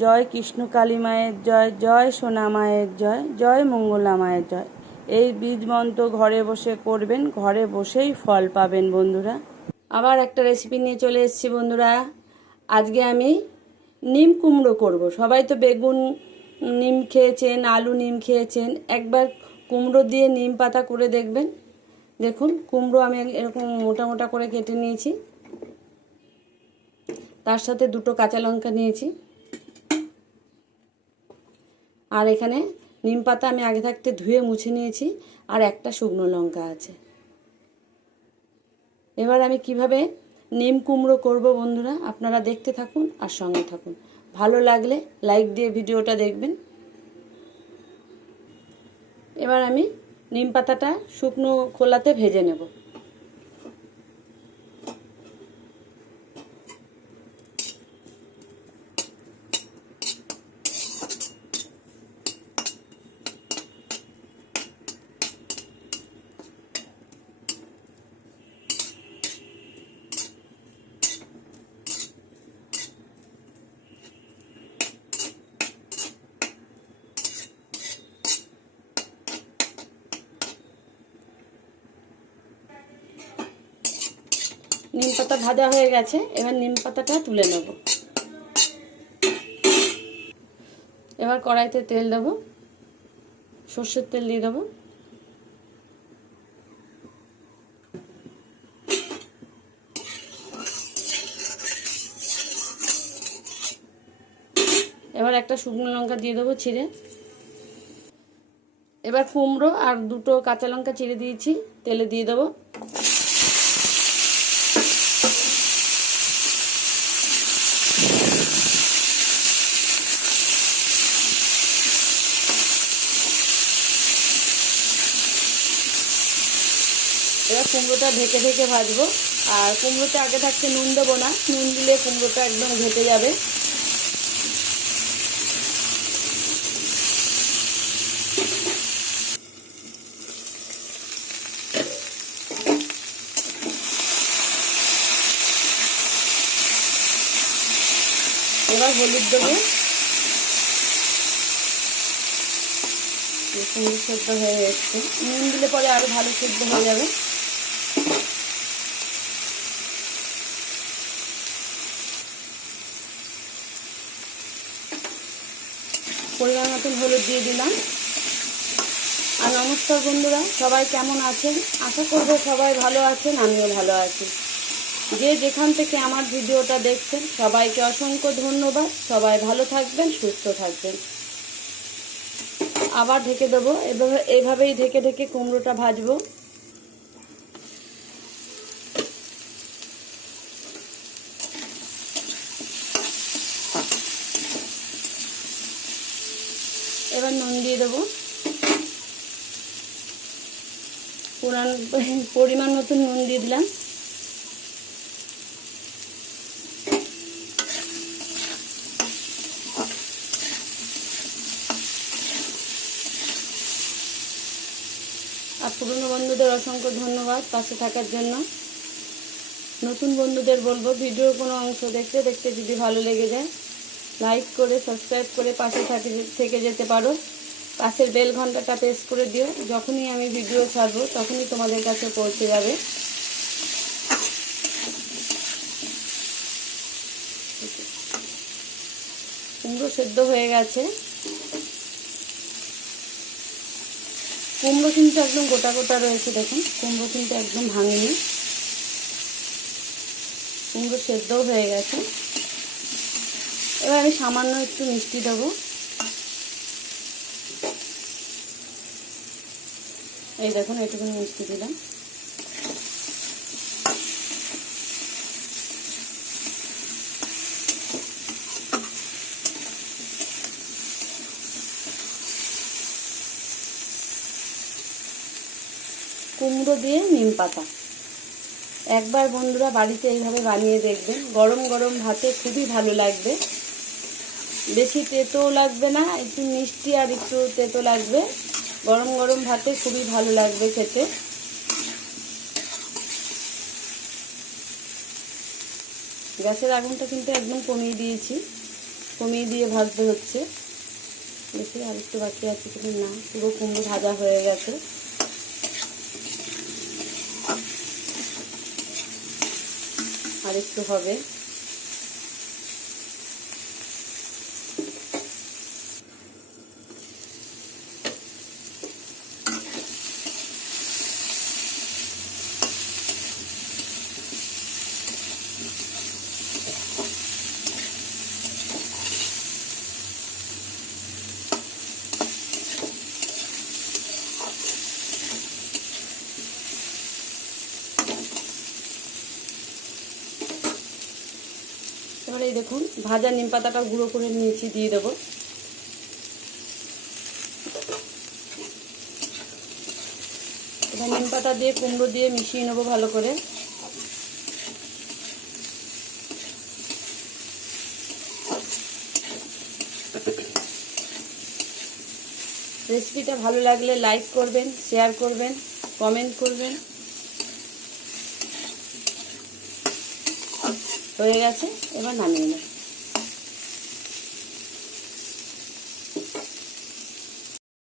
জয় কৃষ্ণ কালী মায়ের জয় জয় সোনা মায়ের জয় জয় মঙ্গলা মায়ের জয়। এই বীজ মন্ত্র ঘরে বসে করবেন, ঘরে বসেই ফল পাবেন বন্ধুরা। আবার একটা রেসিপি নিয়ে চলে এসেছি বন্ধুরা। আজকে আমি নিম কুমড়ো করব। সবাই তো বেগুন নিম খেয়েছেন, আলু নিম খেয়েছেন, একবার কুমড়ো দিয়ে নিম পাতা করে দেখবেন। দেখুন, কুমড়ো আমি এরকম মোটা মোটা করে কেটে নিয়েছি। তার সাথে দুটো কাঁচা লঙ্কা নিয়েছি। আর এখানে নিম পাতা আমি আগে থাকতে ধুয়ে মুছে নিয়েছি, আর একটা শুকনো লঙ্কা আছে। এবার আমি কীভাবে নিম কুমড়ো করব বন্ধুরা, আপনারা দেখতে থাকুন আর সঙ্গে থাকুন। ভালো লাগলে লাইক দিয়ে ভিডিওটা দেখবেন। এবার আমি নিম পাতাটা শুকনো খোলাতে ভেজে নেব। নিম পাতা ভাজা হয়ে গেছে, এবার নিম পাতাটা তুলে নেব। এবার কড়াইতে তেল দেবো, সর্ষের তেল দিয়ে দেবো। এবার একটা শুকনো লঙ্কা দিয়ে দেবো ছিঁড়ে। এবার কুমড়ো আর দুটো কাঁচা লঙ্কা চিড়ে দিয়েছি, তেলে দিয়ে দেবো। এবার কুমড়োটা ঢেকে ঢেকে ভাজবো। আর কুমড়োতে আগে থাকতে নুন দেবো না। নুন দিলে কুমড়োটা একদম ঘেটে যাবে। এবার হলুদ দেবো। সেদ্ধ হয়ে এসছে। নুন দিলে পরে আরও ভালো সেদ্ধ হয়ে যাবে। পরিমাণ মতন হলুদ দিয়ে দিলাম। আর নমস্কার বন্ধুরা, সবাই কেমন আছেন? আশা করব সবাই ভালো আছেন, আমিও ভালো আছি। যে যেখান থেকে আমার ভিডিওটা দেখছেন, সবাইকে অসংখ্য ধন্যবাদ। সবাই ভালো থাকবেন, সুস্থ থাকবেন। আবার ঢেকে দেবো। এভাবে এভাবেই ঢেকে ঢেকে কুমড়োটা ভাজবো এবার নুন দিয়ে দেবো পুরান পরিমাণ মতো নুন দিয়ে দিলাম। আর পুরনো বন্ধুদের অসংখ্য ধন্যবাদ পাশে থাকার জন্য। নতুন বন্ধুদের বলব, ভিডিওর কোনো অংশ দেখতে দেখতে যদি ভালো লেগে যায়, লাইক করে, সাবস্ক্রাইব করে পাশে থাকে, থেকে যেতে পারো। পাশের বেল ঘন্টাটা প্রেস করে দিও। যখনই আমি ভিডিও ছাড়বো, তখনই তোমাদের কাছে পৌঁছে যাবে। কুমড়ো সেদ্ধ হয়ে গেছে। কুমড়ো কিন্তু একদম গোটা গোটা রয়েছে, দেখুন। কুমড়ো কিন্তু একদম ভাঙেনি। কুমড়ো সেদ্ধও হয়ে গেছে। এবার আমি সামান্য একটু মিষ্টি দেবো। এই দেখুন এটুকুনি মিষ্টি দিলাম। কুমড়ো দিয়ে নিম পাতা। একবার বন্ধুরা বাড়িতে এইভাবে বানিয়ে দেখবেন। গরম গরম ভাতে খুবই ভালো লাগবে। বেশি তেতো লাগবে না, একটু মিষ্টি আর একটু তেতো লাগবে। গরম গরম ভাতে খুবই ভালো লাগবে খেতে। গ্যাসের আগুনটা কিন্তু একদম কমিয়ে দিয়েছি। কমিয়ে দিয়ে ভাজতে হচ্ছে। দেখি আর একটু বাকি আছে কিন্তু না, পুরো কুমড়ো ভাজা হয়ে গেছে। আর একটু হবে। এবারে এই দেখুন, ভাজা নিম পাতাটা গুঁড়ো করে নিয়েছি, দিয়ে দেবো। এবার নিম পাতা দিয়ে কুমড়ো দিয়ে মিশিয়ে নেব ভালো করে। রেসিপিটা ভালো লাগলে লাইক করবেন শেয়ার করবেন কমেন্ট করবেন। হয়ে গেছে এবার নামিয়ে নেব।